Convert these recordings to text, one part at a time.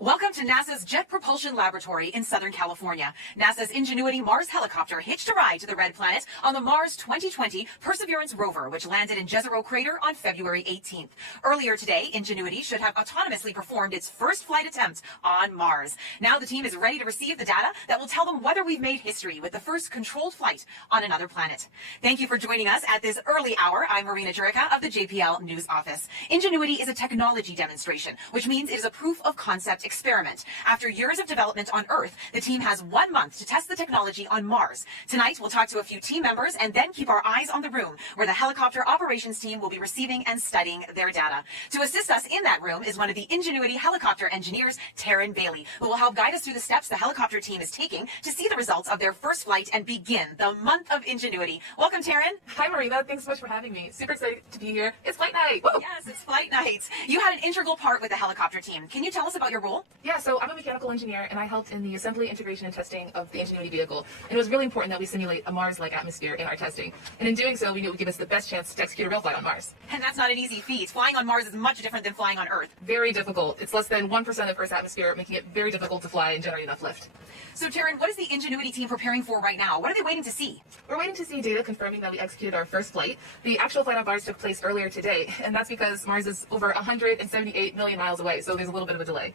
Welcome to NASA's Jet Propulsion Laboratory in Southern California. NASA's Ingenuity Mars helicopter hitched a ride to the Red Planet on the Mars 2020 Perseverance rover, which landed in Jezero Crater on February 18th. Earlier today, Ingenuity should have autonomously performed its first flight attempt on Mars. Now the team is ready to receive the data that will tell them whether we've made history with the first controlled flight on another planet. Thank you for joining us at this early hour. I'm Marina Jurica of the JPL News Office. Ingenuity is a technology demonstration, which means it is a proof of concept experiment. After years of development on Earth, the team has 1 month to test the technology on Mars. Tonight, we'll talk to a few team members and then keep our eyes on the room where the helicopter operations team will be receiving and studying their data. To assist us in that room is one of the Ingenuity helicopter engineers, Taryn Bailey, who will help guide us through the steps the helicopter team is taking to see the results of their first flight and begin the month of Ingenuity. Welcome, Taryn. Hi, Marina. Thanks so much for having me. Super excited to be here. It's flight night. Woo! Yes, it's flight night. You had an integral part with the helicopter team. Can you tell us about your role? Yeah, so I'm a mechanical engineer, and I helped in the assembly, integration, and testing of the Ingenuity vehicle. And it was really important that we simulate a Mars-like atmosphere in our testing. And in doing so, we knew it would give us the best chance to execute a real flight on Mars. And that's not an easy feat. Flying on Mars is much different than flying on Earth. Very difficult. It's less than 1% of Earth's atmosphere, making it very difficult to fly and generate enough lift. So, Taryn, what is the Ingenuity team preparing for right now? What are they waiting to see? We're waiting to see data confirming that we executed our first flight. The actual flight on Mars took place earlier today, and that's because Mars is over 178 million miles away, so there's a little bit of a delay.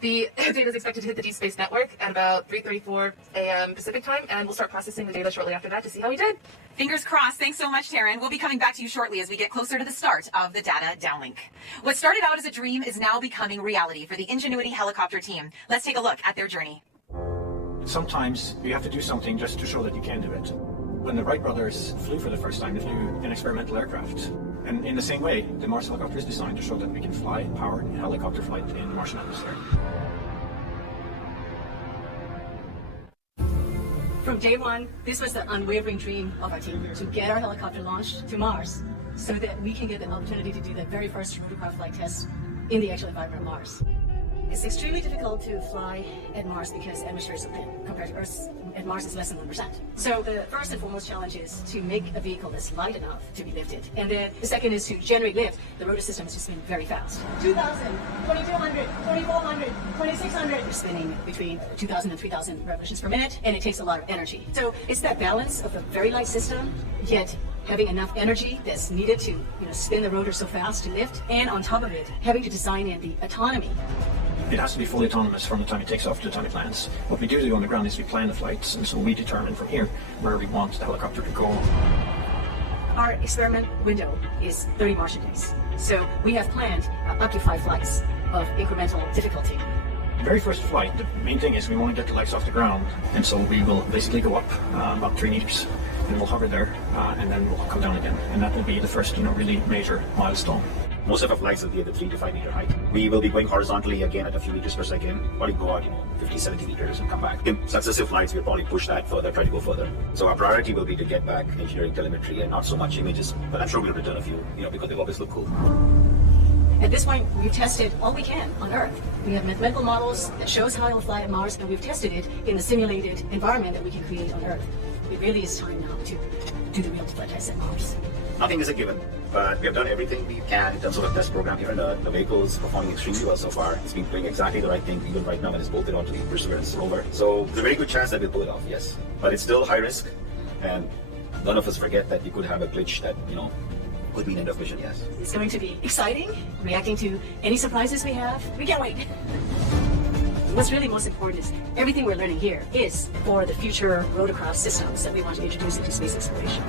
The data is expected to hit the Deep Space Network at about 3:34 a.m. Pacific time, and we'll start processing the data shortly after that to see how we did. Fingers crossed. Thanks so much, Taryn. We'll be coming back to you shortly as we get closer to the start of the data downlink. What started out as a dream is now becoming reality for the Ingenuity helicopter team. Let's take a look at their journey. Sometimes you have to do something just to show that you can do it. When the Wright brothers flew for the first time, they flew an experimental aircraft. And in the same way, the Mars helicopter is designed to show that we can fly powered helicopter flight in the Martian atmosphere. From day one, this was the unwavering dream of our team to get our helicopter launched to Mars so that we can get the opportunity to do the very first rotorcraft flight test in the actual environment of Mars. It's extremely difficult to fly at Mars because the atmosphere is so thin compared to Earth's. At Mars is less than 1%. So the first and foremost challenge is to make a vehicle that's light enough to be lifted. And then the second is to generate lift. The rotor system is just spinning very fast. 2,000, 2,200, 2,400, 2,600. We're spinning between 2,000 and 3,000 revolutions per minute, and it takes a lot of energy. So it's that balance of a very light system, yet having enough energy that's needed to spin the rotor so fast to lift, and on top of it, having to design in the autonomy. It has to be fully autonomous from the time it takes off to the time it lands. What we do on the ground is we plan the flights, and so we determine from here where we want the helicopter to go. Our experiment window is 30 Martian days. So we have planned up to 5 flights of incremental difficulty. The very first flight, the main thing is we want to get the legs off the ground, and so we will basically go up about 3 meters, and we'll hover there, and then we'll come down again. And that will be the first, really major milestone. Most of our flights will be at the 3 to 5 meter height. We will be going horizontally again at a few meters per second, probably go out 50, 70 meters and come back. In successive flights, we'll probably push that further, try to go further. So our priority will be to get back engineering telemetry and not so much images, but I'm sure we'll return a few, because they always look cool. At this point, we've tested all we can on Earth. We have mathematical models that shows how it'll fly at Mars, and we've tested it in the simulated environment that we can create on Earth. It really is time now to do the real flight test at Mars. Nothing is a given, but we have done everything we can in terms of a test program here, and the vehicle is performing extremely well so far. It's been doing exactly the right thing even right now when it's bolted onto the Perseverance rover. So there's a very good chance that we'll pull it off, yes. But it's still high risk, and none of us forget that you could have a glitch that, could be an end of mission, yes. It's going to be exciting, reacting to any surprises we have. We can't wait. What's really most important is everything we're learning here is for the future rotorcraft systems that we want to introduce into space exploration.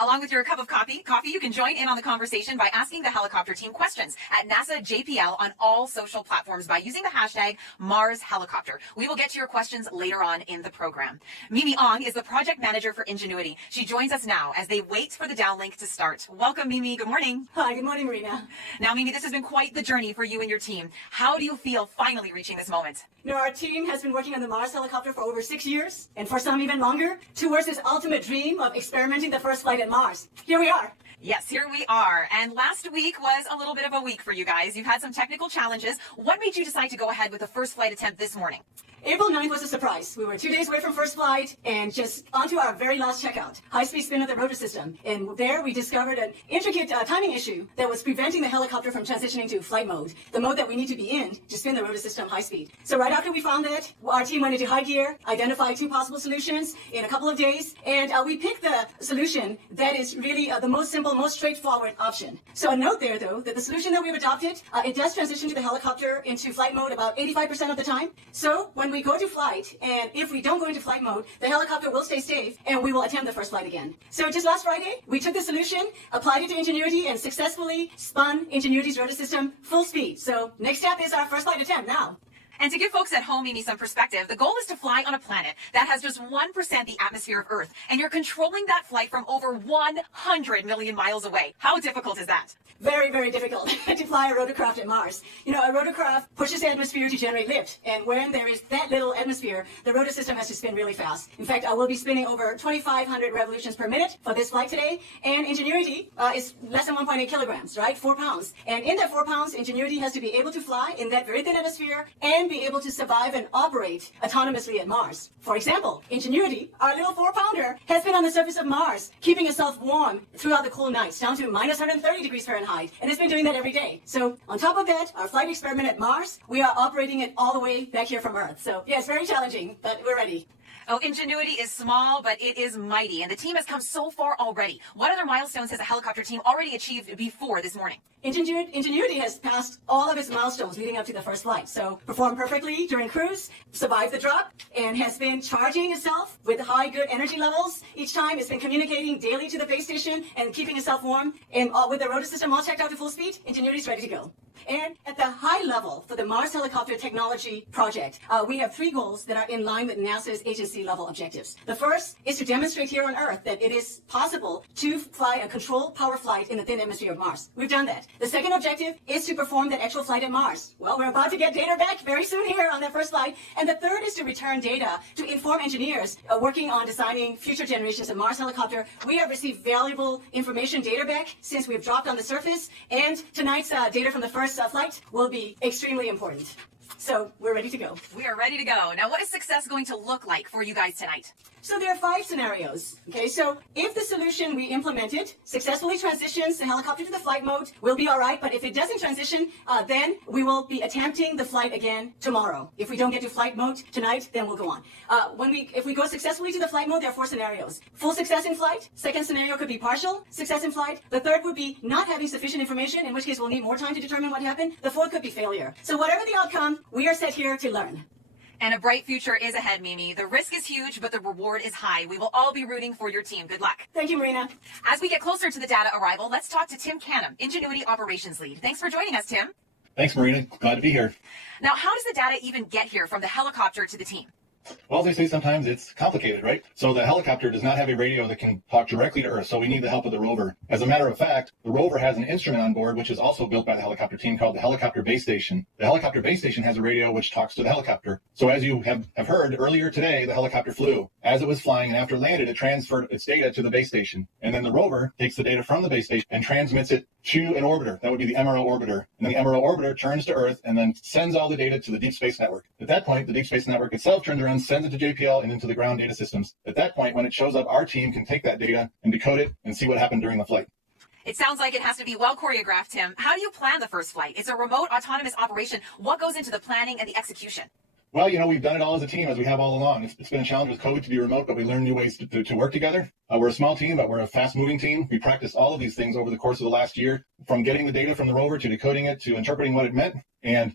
Along with your cup of coffee, you can join in on the conversation by asking the helicopter team questions at NASA JPL on all social platforms by using the hashtag MarsHelicopter. We will get to your questions later on in the program. Mimi Ong is the project manager for Ingenuity. She joins us now as they wait for the downlink to start. Welcome, Mimi. Good morning. Hi, good morning, Marina. Now, Mimi, this has been quite the journey for you and your team. How do you feel finally reaching this moment? Our team has been working on the Mars helicopter for over 6 years, and for some even longer, towards this ultimate dream of experimenting the first flight at at Mars. Here we are. Yes, here we are. And last week was a little bit of a week for you guys. You've had some technical challenges. What made you decide to go ahead with the first flight attempt this morning? April 9th was a surprise. We were 2 days away from first flight and just onto our very last checkout, high-speed spin of the rotor system. And there we discovered an intricate timing issue that was preventing the helicopter from transitioning to flight mode, the mode that we need to be in to spin the rotor system high speed. So right after we found that, our team went into high gear, identified 2 possible solutions in a couple of days, and we picked the solution that is really the most simple, most straightforward option. So a note there, though, that the solution that we've adopted, it does transition to the helicopter into flight mode about 85% of the time. So when we go to flight, and if we don't go into flight mode, the helicopter will stay safe, and we will attempt the first flight again. So just last Friday, we took the solution, applied it to Ingenuity, and successfully spun Ingenuity's rotor system full speed. So next step is our first flight attempt now. And to give folks at home, Mimi, some perspective, the goal is to fly on a planet that has just 1% the atmosphere of Earth, and you're controlling that flight from over 100 million miles away. How difficult is that? Very, very difficult to fly a rotorcraft at Mars. You know, a rotorcraft pushes the atmosphere to generate lift, and when there is that little atmosphere, the rotor system has to spin really fast. In fact, I will be spinning over 2,500 revolutions per minute for this flight today, and Ingenuity is less than 1.8 kilograms, right? 4 pounds. And in that 4 pounds, Ingenuity has to be able to fly in that very thin atmosphere and be able to survive and operate autonomously at Mars. For example, Ingenuity, our little 4-pounder, has been on the surface of Mars, keeping itself warm throughout the cool nights, down to minus 130 degrees Fahrenheit, and it's been doing that every day. So on top of that, our flight experiment at Mars, we are operating it all the way back here from Earth. So yeah, it's very challenging, but we're ready. Oh, Ingenuity is small, but it is mighty, and the team has come so far already. What other milestones has the helicopter team already achieved before this morning? Ingenuity has passed all of its milestones leading up to the first flight. So performed perfectly during cruise, survived the drop, and has been charging itself with high good energy levels each time. It's been communicating daily to the base station and keeping itself warm. And with the rotor system all checked out to full speed, Ingenuity is ready to go. And at the high level for the Mars Helicopter Technology Project, we have 3 goals that are in line with NASA's agency level objectives. The first is to demonstrate here on Earth that it is possible to fly a controlled power flight in the thin atmosphere of Mars. We've done that. The second objective is to perform that actual flight at Mars. Well, we're about to get data back very soon here on that first flight. And the third is to return data to inform engineers working on designing future generations of Mars helicopter. We have received valuable information data back since we've dropped on the surface, and tonight's data from the first flight will be extremely important. So we're ready to go. We are ready to go. Now, what is success going to look like for you guys tonight? So there are 5 scenarios. Okay, so if the solution we implemented successfully transitions the helicopter to the flight mode, we'll be all right. But if it doesn't transition, then we will be attempting the flight again tomorrow. If we don't get to flight mode tonight, then we'll go on. If we go successfully to the flight mode, there are 4 scenarios. Full success in flight. Second scenario could be partial success in flight. The third would be not having sufficient information, in which case we'll need more time to determine what happened. The fourth could be failure. So whatever the outcome, we are set here to learn. And a bright future is ahead, Mimi. The risk is huge, but the reward is high. We will all be rooting for your team. Good luck. Thank you, Marina. As we get closer to the data arrival, let's talk to Tim Canham, Ingenuity Operations Lead. Thanks for joining us, Tim. Thanks, Marina. Glad to be here. Now, how does the data even get here from the helicopter to the team? Well, as they say, sometimes it's complicated, right? So the helicopter does not have a radio that can talk directly to Earth, so we need the help of the rover. As a matter of fact, the rover has an instrument on board, which is also built by the helicopter team, called the helicopter base station. The helicopter base station has a radio which talks to the helicopter. So as you have heard earlier today, the helicopter flew. As it was flying and after it landed, it transferred its data to the base station. And then the rover takes the data from the base station and transmits it to an orbiter. That would be the MRO orbiter. And then the MRO orbiter turns to Earth and then sends all the data to the Deep Space Network. At that point, the Deep Space Network itself turns around, sends it to JPL and into the ground data systems. At that point, when it shows up, our team can take that data and decode it and see what happened during the flight. It sounds like it has to be well choreographed, Tim. How do you plan the first flight? It's a remote autonomous operation. What goes into the planning and the execution? Well, we've done it all as a team, as we have all along. It's been a challenge with COVID to be remote, but we learned new ways to work together. We're a small team, but we're a fast-moving team. We practiced all of these things over the course of the last year, from getting the data from the rover to decoding it to interpreting what it meant. And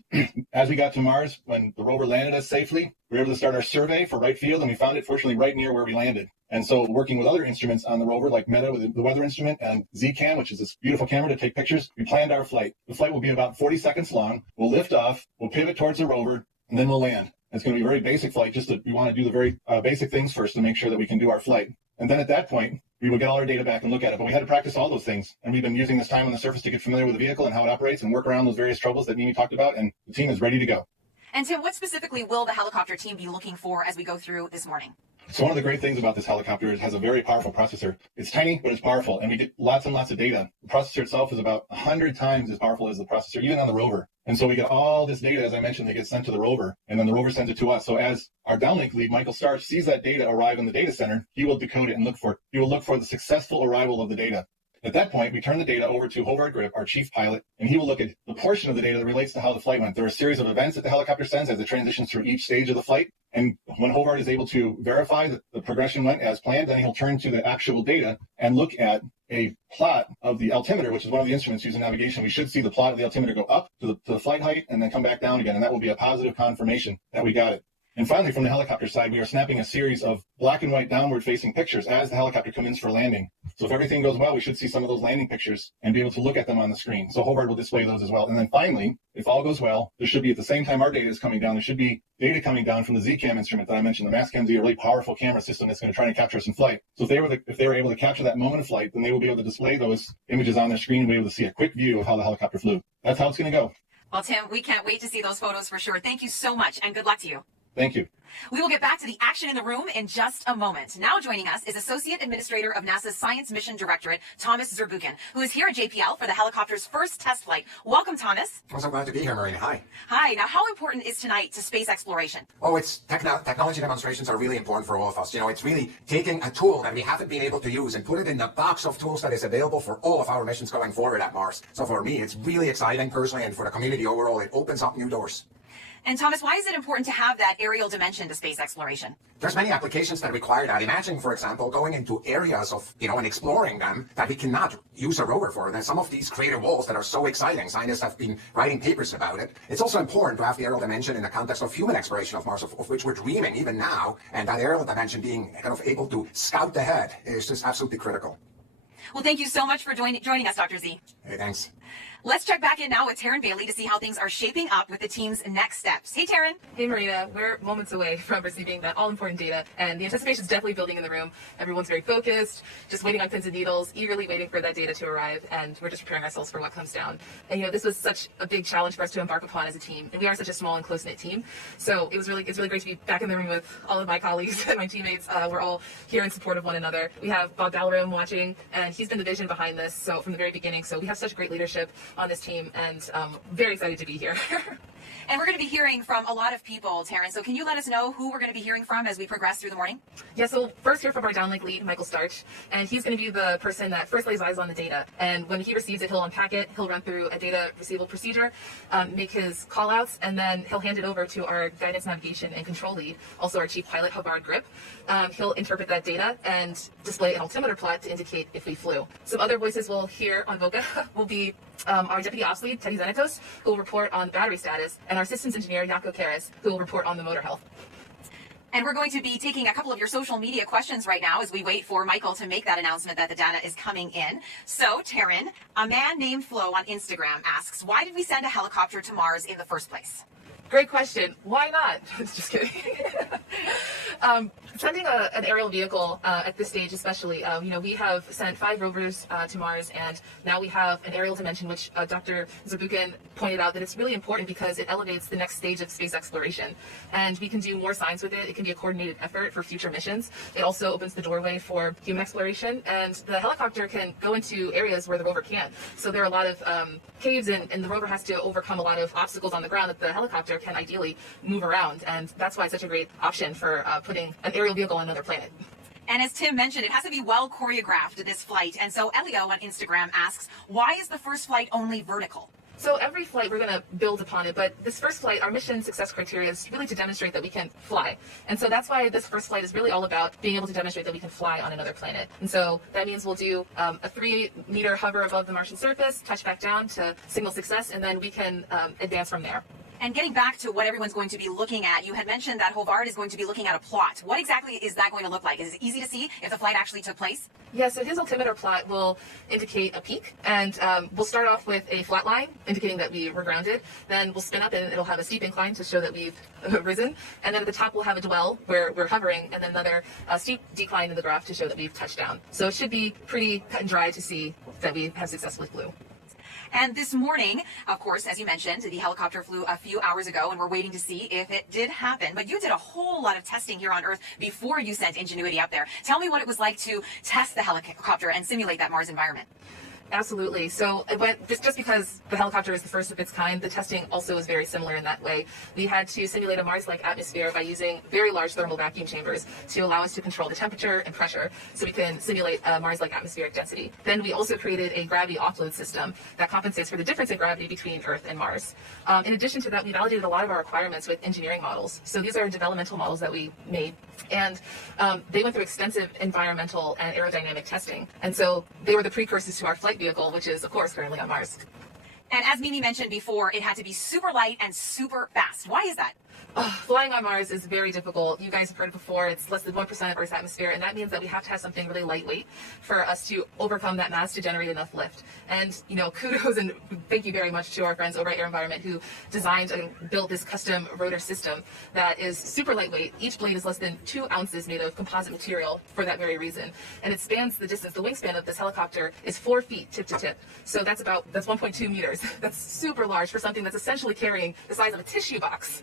as we got to Mars, when the rover landed us safely, we were able to start our survey for right field, and we found it, fortunately, right near where we landed. And so working with other instruments on the rover, like Meta with the weather instrument and ZCam, which is this beautiful camera to take pictures, we planned our flight. The flight will be about 40 seconds long. We'll lift off, we'll pivot towards the rover, and then we'll land. It's going to be a very basic flight. We want to do the very basic things first to make sure that we can do our flight. And then at that point, we will get all our data back and look at it. But we had to practice all those things. And we've been using this time on the surface to get familiar with the vehicle and how it operates and work around those various troubles that Mimi talked about. And the team is ready to go. And Tim, what specifically will the helicopter team be looking for as we go through this morning? So one of the great things about this helicopter is it has a very powerful processor. It's tiny, but it's powerful, and we get lots and lots of data. The processor itself is about 100 times as powerful as the processor, even on the rover. And so we get all this data, as I mentioned, that gets sent to the rover, and then the rover sends it to us. So as our downlink lead, Michael Starch, sees that data arrive in the data center, he will decode it and he will look for the successful arrival of the data. At that point, we turn the data over to Hovard Grip, our chief pilot, and he will look at the portion of the data that relates to how the flight went. There are a series of events that the helicopter sends as it transitions through each stage of the flight. And when Hovard is able to verify that the progression went as planned, then he'll turn to the actual data and look at a plot of the altimeter, which is one of the instruments used in navigation. We should see the plot of the altimeter go up to the flight height and then come back down again. And that will be a positive confirmation that we got it. And finally, from the helicopter side, we are snapping a series of black and white downward-facing pictures as the helicopter comes in for landing. So if everything goes well, we should see some of those landing pictures and be able to look at them on the screen. So Hovard will display those as well. And then finally, if all goes well, there should be, at the same time our data is coming down, there should be data coming down from the ZCam instrument that I mentioned. The Mastcam Z, a really powerful camera system that's going to try to capture us in flight. So if they were able to capture that moment of flight, then they will be able to display those images on their screen and be able to see a quick view of how the helicopter flew. That's how it's going to go. Well, Tim, we can't wait to see those photos for sure. Thank you so much, and good luck to you. Thank you. We will get back to the action in the room in just a moment. Now joining us is Associate Administrator of NASA's Science Mission Directorate, Thomas Zurbuchen, who is here at JPL for the helicopter's first test flight. Welcome, Thomas. I'm so glad to be here, Marina. Hi. Hi. Now, how important is tonight to space exploration? Oh, it's technology demonstrations are really important for all of us. You know, it's really taking a tool that we haven't been able to use and put it in the box of tools that is available for all of our missions going forward at Mars. So for me, it's really exciting personally, and for the community overall, it opens up new doors. And Thomas, why is it important to have that aerial dimension to space exploration? There's many applications that require that. Imagine, for example, going into areas of, and exploring them that we cannot use a rover for. There's some of these crater walls that are so exciting. Scientists have been writing papers about it. It's also important to have the aerial dimension in the context of human exploration of Mars, of which we're dreaming even now. And that aerial dimension being kind of able to scout ahead is just absolutely critical. Well, thank you so much for joining us, Dr. Z. Hey, thanks. Let's check back in now with Taryn Bailey to see how things are shaping up with the team's next steps. Hey, Taryn. Hey, Marina. We're moments away from receiving that all-important data, and the anticipation is definitely building in the room. Everyone's very focused, just waiting on pins and needles, eagerly waiting for that data to arrive, and we're just preparing ourselves for what comes down. And, this was such a big challenge for us to embark upon as a team, and we are such a small and close-knit team. So it's really great to be back in the room with all of my colleagues and my teammates. We're all here in support of one another. We have Bob Ballaram watching, and he's been the vision behind this, so from the very beginning. So we have such great leadership on this team, and very excited to be here. And we're going to be hearing from a lot of people, Taryn. So can you let us know who we're going to be hearing from as we progress through the morning? Yeah, so first hear from our downlink lead, Michael Starch, and he's going to be the person that first lays eyes on the data. And when he receives it, he'll unpack it, he'll run through a data receival procedure, make his call outs, and then he'll hand it over to our guidance, navigation, and control lead, also our chief pilot, Hovard Grip. He'll interpret that data and display an altimeter plot to indicate if we flew. Some other voices we'll hear on VOCA will be our deputy ops lead, Teddy Zenitos, who will report on the battery status, and our systems engineer, Yako Karas, who will report on the motor health. And we're going to be taking a couple of your social media questions right now as we wait for Michael to make that announcement that the data is coming in. So, Taryn, a man named Flo on Instagram asks, why did we send a helicopter to Mars in the first place? Great question. Why not? Just kidding. Sending an aerial vehicle at this stage especially, we have sent 5 rovers to Mars, and now we have an aerial dimension, which Dr. Zurbuchen pointed out that it's really important because it elevates the next stage of space exploration. And we can do more science with it. It can be a coordinated effort for future missions. It also opens the doorway for human exploration, and the helicopter can go into areas where the rover can't. So there are a lot of caves, and the rover has to overcome a lot of obstacles on the ground that the helicopter can ideally move around, and that's why it's such a great option for putting an aerial vehicle on another planet. And as Tim mentioned, it has to be well choreographed, this flight. And so Elio on Instagram asks, why is the first flight only vertical? So every flight, we're going to build upon it, but this first flight, our mission success criteria is really to demonstrate that we can fly. And so that's why this first flight is really all about being able to demonstrate that we can fly on another planet. And so that means we'll do a 3-meter hover above the Martian surface, touch back down to signal success, and then we can advance from there. And getting back to what everyone's going to be looking at, you had mentioned that Hovard is going to be looking at a plot. What exactly is that going to look like? Is it easy to see if the flight actually took place? Yeah, so his altimeter plot will indicate a peak, and we'll start off with a flat line, indicating that we were grounded. Then we'll spin up, and it'll have a steep incline to show that we've risen. And then at the top, we'll have a dwell where we're hovering, and then another steep decline in the graph to show that we've touched down. So it should be pretty cut and dry to see that we have successfully flew. And this morning, of course, as you mentioned, the helicopter flew a few hours ago, and we're waiting to see if it did happen. But you did a whole lot of testing here on Earth before you sent Ingenuity up there. Tell me what it was like to test the helicopter and simulate that Mars environment. Absolutely. So it went, just because the helicopter is the first of its kind, the testing also is very similar in that way. We had to simulate a Mars-like atmosphere by using very large thermal vacuum chambers to allow us to control the temperature and pressure so we can simulate a Mars-like atmospheric density. Then we also created a gravity offload system that compensates for the difference in gravity between Earth and Mars. In addition to that, we validated a lot of our requirements with engineering models. So these are developmental models that we made, and they went through extensive environmental and aerodynamic testing. And so they were the precursors to our flight vehicle, which is, of course, currently on Mars. And as Mimi mentioned before, it had to be super light and super fast. Why is that? Flying on Mars is very difficult. You guys have heard it before. It's less than 1% of Earth's atmosphere, and that means that we have to have something really lightweight for us to overcome that mass to generate enough lift. And, you know, kudos and thank you very much to our friends over at Air Environment who designed and built this custom rotor system that is super lightweight. Each blade is less than 2 ounces made of composite material for that very reason. And it spans the distance. The wingspan of this helicopter is 4 feet tip to tip. So that's 1.2 meters. That's super large for something that's essentially carrying the size of a tissue box.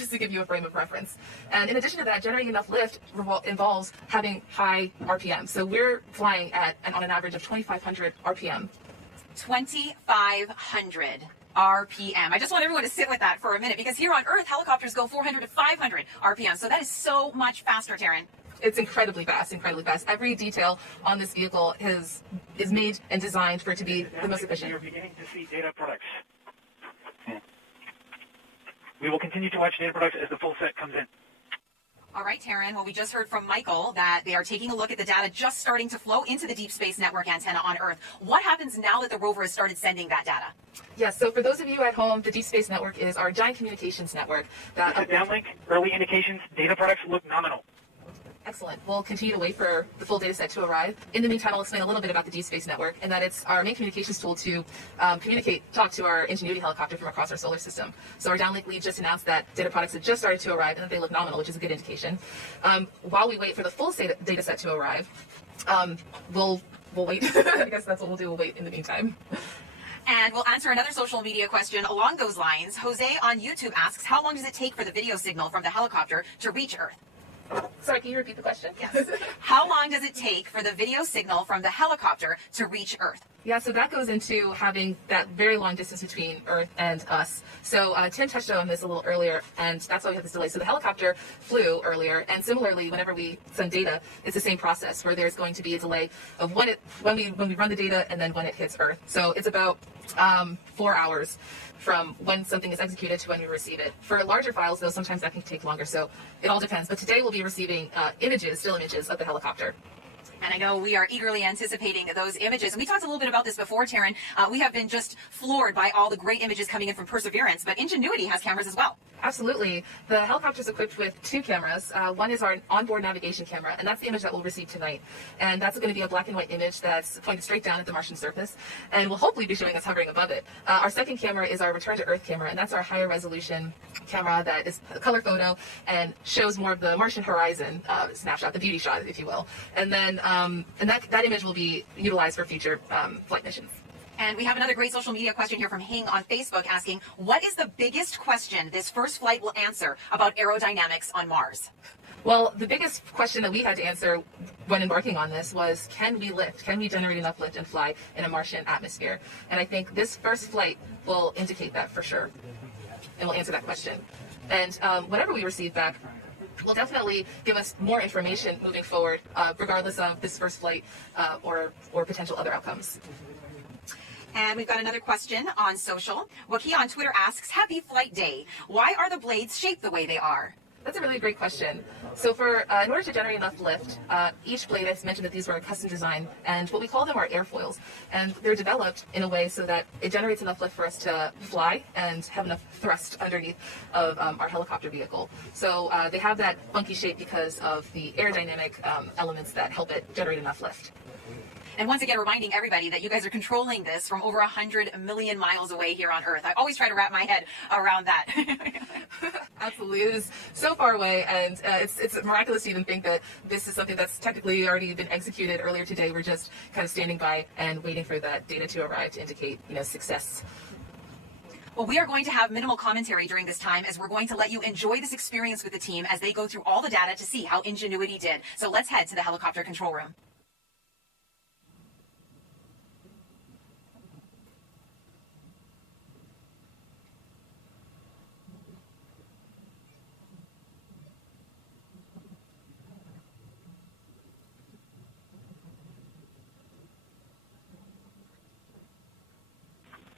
Just to give you a frame of reference. And in addition to that, generating enough lift involves having high RPM. So we're flying at on an average of 2,500 RPM. 2,500 RPM. I just want everyone to sit with that for a minute, because here on Earth, helicopters go 400 to 500 RPM. So that is so much faster, Taryn. It's incredibly fast, incredibly fast. Every detail on this vehicle is made and designed for it to be the most efficient. You're beginning to see data products. We will continue to watch data products as the full set comes in. All right, Taryn. Well, we just heard from Michael that they are taking a look at the data just starting to flow into the Deep Space Network antenna on Earth. What happens now that the rover has started sending that data? Yes, so for those of you at home, the Deep Space Network is our giant communications network. Downlink, early indications, data products look nominal. Excellent. We'll continue to wait for the full data set to arrive. In the meantime, I'll explain a little bit about the Deep Space Network, and that it's our main communications tool to talk to our Ingenuity helicopter from across our solar system. So our downlink lead just announced that data products have just started to arrive and that they look nominal, which is a good indication. While we wait for the full data set to arrive, we'll wait. I guess that's what we'll do. We'll wait in the meantime. And we'll answer another social media question along those lines. Jose on YouTube asks, how long does it take for the video signal from the helicopter to reach Earth? Sorry, can you repeat the question? Yes. How long does it take for the video signal from the helicopter to reach Earth? Yeah, so that goes into having that very long distance between Earth and us. So Tim touched on this a little earlier, and that's why we have this delay. So the helicopter flew earlier, and similarly, whenever we send data, it's the same process where there's going to be a delay of when we run the data and then when it hits Earth. So it's about 4 hours from when something is executed to when we receive it. For larger files, though, sometimes that can take longer. So it all depends. But today we'll be receiving still images of the helicopter. And I know we are eagerly anticipating those images. And we talked a little bit about this before, Taryn. We have been just floored by all the great images coming in from Perseverance, but Ingenuity has cameras as well. Absolutely. The helicopter is equipped with 2 cameras. One is our onboard navigation camera, and that's the image that we'll receive tonight. And that's going to be a black and white image that's pointed straight down at the Martian surface, and will hopefully be showing us hovering above it. Our second camera is our return to Earth camera, and that's our higher resolution camera that is a color photo and shows more of the Martian horizon snapshot, the beauty shot, if you will. And then that image will be utilized for future flight missions. And we have another great social media question here from Hing on Facebook asking, what is the biggest question this first flight will answer about aerodynamics on Mars? Well, the biggest question that we had to answer when embarking on this was, can we lift? Can we generate enough lift and fly in a Martian atmosphere? And I think this first flight will indicate that for sure, and will answer that question. And whatever we receive back will definitely give us more information moving forward, regardless of this first flight or potential other outcomes. And we've got another question on social. Waki on Twitter asks, happy flight day. Why are the blades shaped the way they are? That's a really great question. So in order to generate enough lift, each blade, I mentioned that these were custom designed, and what we call them are airfoils. And they're developed in a way so that it generates enough lift for us to fly and have enough thrust underneath of our helicopter vehicle. So they have that funky shape because of the aerodynamic elements that help it generate enough lift. And once again, reminding everybody that you guys are controlling this from over 100 million miles away here on Earth. I always try to wrap my head around that. Absolutely. It is so far away, and it's miraculous to even think that this is something that's technically already been executed earlier today. We're just kind of standing by and waiting for that data to arrive to indicate, success. Well, we are going to have minimal commentary during this time as we're going to let you enjoy this experience with the team as they go through all the data to see how Ingenuity did. So let's head to the helicopter control room.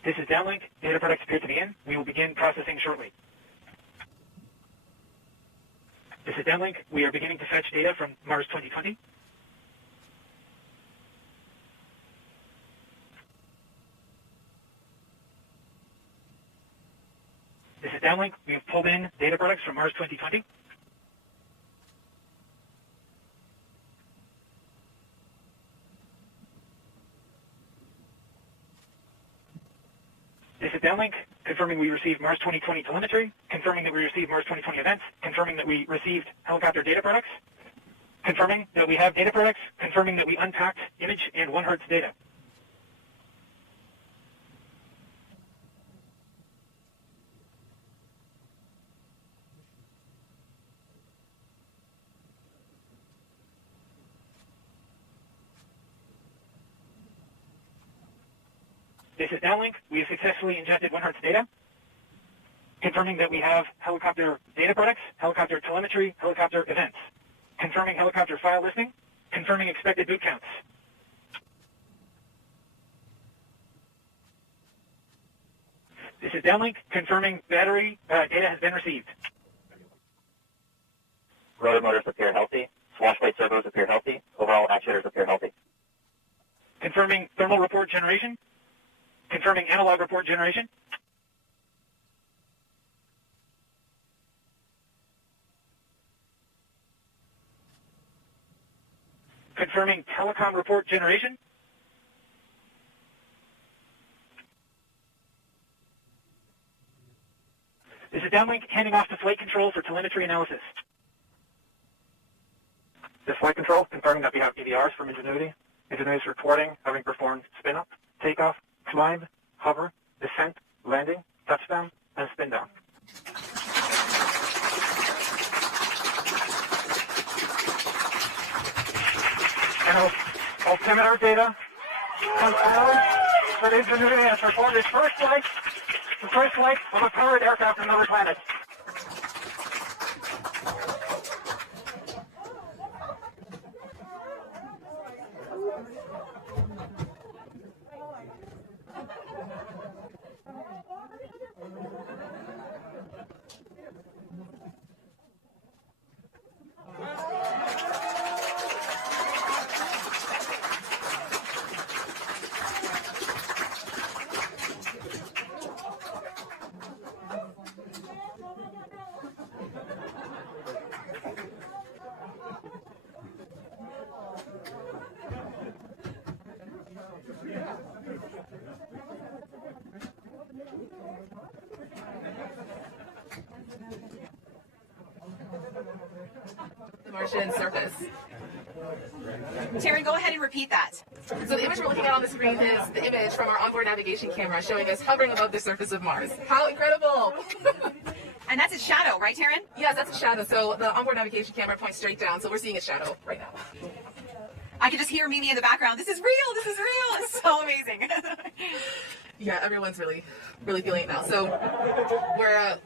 This is downlink. Data products appear to be in. We will begin processing shortly. This is downlink. We are beginning to fetch data from Mars 2020. This is downlink. We have pulled in data products from Mars 2020. This is downlink, confirming we received Mars 2020 telemetry, confirming that we received Mars 2020 events, confirming that we received helicopter data products, confirming that we have data products, confirming that we unpacked image and 1 Hertz data. This is downlink. We have successfully injected 1 Hertz data, confirming that we have helicopter data products, helicopter telemetry, helicopter events, confirming helicopter file listing, confirming expected boot counts. This is downlink, confirming battery data has been received. Rotor motors appear healthy. Swash plate servos appear healthy. Overall actuators appear healthy. Confirming thermal report generation, confirming analog report generation. Confirming telecom report generation. This is downlink, handing off to flight control for telemetry analysis. This flight control, confirming that we have EVRs from Ingenuity. Ingenuity is reporting having performed spin-up, takeoff, climb, hover, descent, landing, touchdown, and spin down. And altimeter data confirms that Ingenuity has performed its first flight of a powered aircraft from another planet. The Martian surface. Taryn, go ahead and repeat that. So the image we're looking at on the screen is the image from our onboard navigation camera showing us hovering above the surface of Mars. How incredible! And that's its shadow, right, Taryn? Yes, that's a shadow. So the onboard navigation camera points straight down, so we're seeing a shadow right now. I can just hear Mimi in the background. This is real. This is real. It's so amazing. Yeah, everyone's really feeling it now. So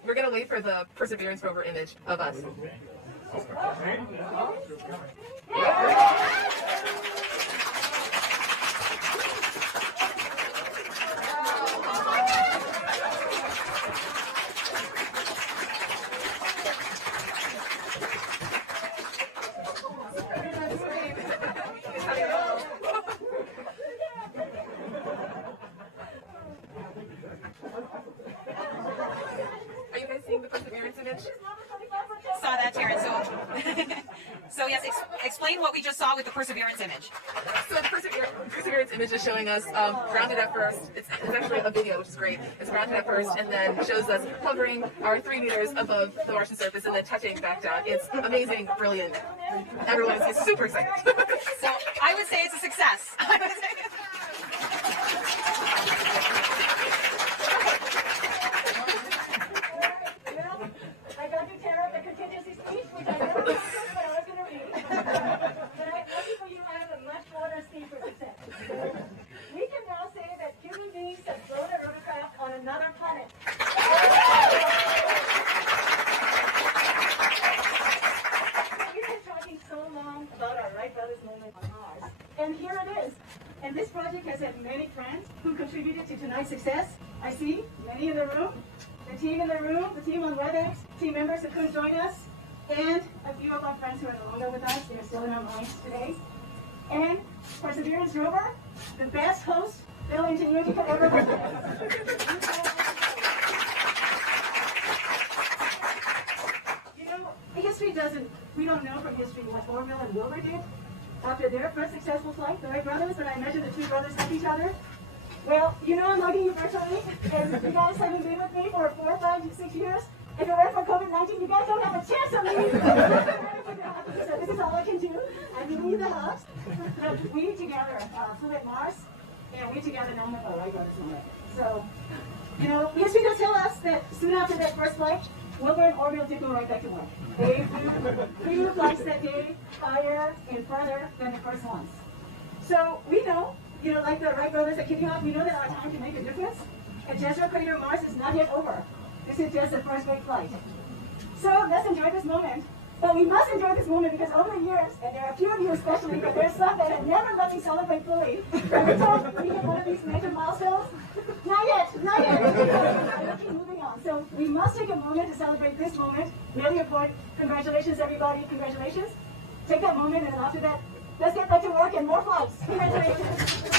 we're gonna wait for the Perseverance rover image of us. Are you guys seeing the Perseverance image? Saw that, Taryn. So So yes, explain what we just saw with the Perseverance image. So the Perseverance image is showing us grounded at first. It's actually a video, which is great. It's grounded at first and then shows us hovering our 3 meters above the Martian surface and then touching back down. It's amazing, brilliant. Everyone is super excited. So I would say it's a success. I got to tear up the contingency speech, which I never considered what I was going to read. But I lucky for you, I have a much shorter speech for success. We can now say that human beings have flown a rotorcraft on another planet. We've been talking so long about our Wright brothers moment on Mars, and here it is. And this project has had many friends who contributed to tonight's success. I see many in the room. The team in the room, the team on WebEx, team members who couldn't join us, and a few of our friends who are no longer with us. They're still in our minds today. And Perseverance rover, the best host Bill Ingenuity could ever have. You know, history we don't know from history what Orville and Wilbur did after their first successful flight, the Wright brothers, when I mentioned the 2 brothers helped each other. Well, you know I'm hugging you virtually, and you guys haven't been with me for 4, 5, 6 years. If it weren't for COVID-19, you guys don't have a chance of me. So this is all I can do. I believe the hugs. But we together flew at Mars, and we together now have a Wright brothers moment. So, you know, history does tell us that soon after that first flight, Wilbur and Orville did go right back to work. They flew 3 flights that day, higher and further than the first ones. So we know, you know, like the Wright brothers are kicking off, we know that our time can make a difference. And Jezero Crater Mars is not yet over. This is just the first great flight. So let's enjoy this moment. But we must enjoy this moment because over the years, and there are a few of you especially, but there's some that have never let me celebrate fully. Every time we hit one of these major milestones, not yet, not yet. We'll keep moving on. So we must take a moment to celebrate this moment. Really important. Congratulations, everybody. Congratulations. Take that moment, and after that, let's get back to work and more flights. Congratulations.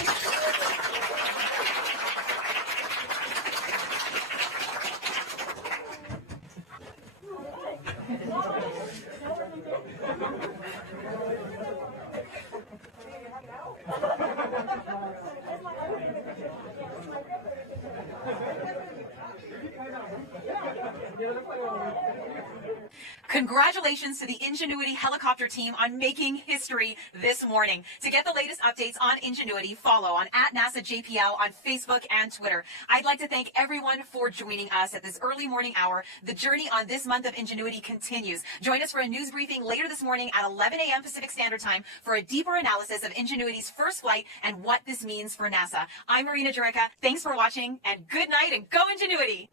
Congratulations to the Ingenuity helicopter team on making history this morning. To get the latest updates on Ingenuity, follow on @NASAJPL on Facebook and Twitter. I'd like to thank everyone for joining us at this early morning hour. The journey on this month of Ingenuity continues. Join us for a news briefing later this morning at 11 a.m. Pacific Standard Time for a deeper analysis of Ingenuity's first flight and what this means for NASA. I'm Marina Jureka. Thanks for watching, and good night and go Ingenuity!